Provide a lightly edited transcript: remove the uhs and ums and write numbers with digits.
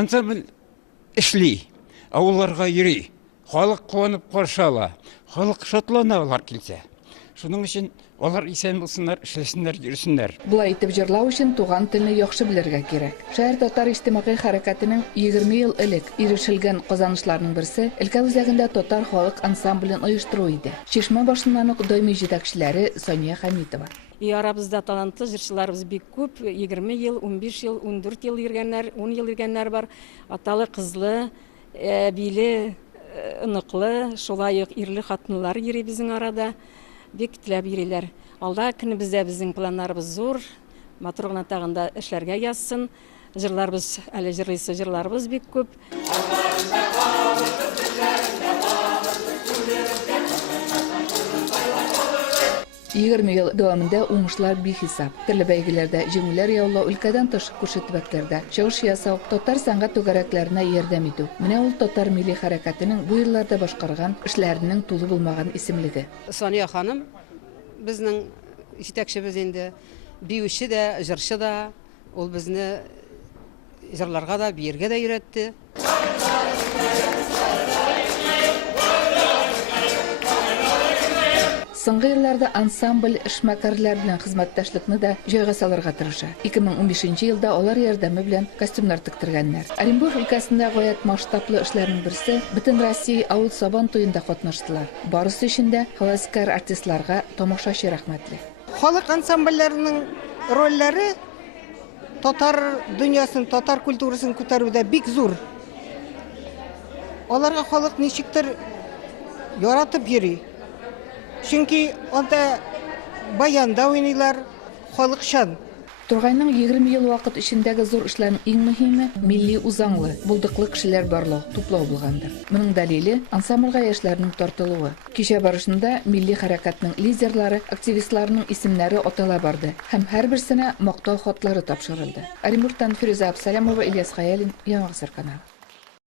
ансамбль эшли, авылларга йөри, халык куанып каршы ала, халык шатлана алар килсә. Шуның өчен алар исән булсыннар, эшләсеннәр, йөрсеннәр. Булай итеп җырлау өчен туган телне яхшы белергә кирәк. Шәһәр татар иҗтимагый хәрәкәтенең 20 ел элек ирешелгән казанышларның берсе өлкә үзәгендә татар халык ансамблен оештыру иде. Чишмә башыннан ук даими җитәкчеләре Соня Хамитова. Арабызда талантлы җырчыларыбыз бик күп, 20 ел, 15 ел, 14 ел йөргәннәр, 10 ел йөргәннәр бар. Аталы, кызлы, биле, ыныклы, шулай ук ирле хатынлар йөри безнең арада. Бик теләп йөриләр. Алда көнебездә безнең планнарыбыз зур. Матур гына тагында эшләргә язсын. Җырларыбыз, әле җырлыйсы җырларыбыз бик күп. Егерме ел дәвамында уңышлар бихисап. Төрле бәйгеләрдә җиңүләр яулау, өлкәдән тыш күрше төбәкләрдә чыгыш ясау, татар сәнгать түгәрәкләренә ярдәм итү. Менә ул татар милли хәрәкәтенең бу елларда башкарган эшләренең тулы булмаган исемлеге. Соня ханым безнең җитәкчебез инде, биюче дә, җырчы да, ул безне җырларга да, биергә дә өйрәтте. Соңгы елларда ансамбль эшмәкәрләр белән хезмәттәшлекне дә җайга салырга тырыша. 2015 елда алар ярдәме белән костюмнар тиктергәннәр. Оренбург өлкәсендә гаять масштаблы эшләрнең берсе бөтен Россия авыл сабан туенда катнаштылар. Барысы өчен дә хәвәскәр артистларга тамашачы рәхмәтле. Халык ансамбльләренең рольләре татар дөньясын, татар культурасын күтәрүдә бик зур. Аларга халык ничектер яратып йөри. Чөнки анда баянда уйныйлар, халыкчан. Тургайның 20 ел вакыт эчендәге зур эшләрнең иң мөһиме милли үзаңлы, булдыклы кешеләр барлау, туплау булгандыр. Моның дәлиле ансамбльгә яшьләрнең тартылуы. Кичә барышында милли хәрәкәтнең лидерлары, активистларының исемнәре атала барды һәм һәрберсенә мактау хатлары тапшырылды. Оренбургтан Фируза Абсалямова, Ильяс Хаялин, Яңа Гасыр каналы.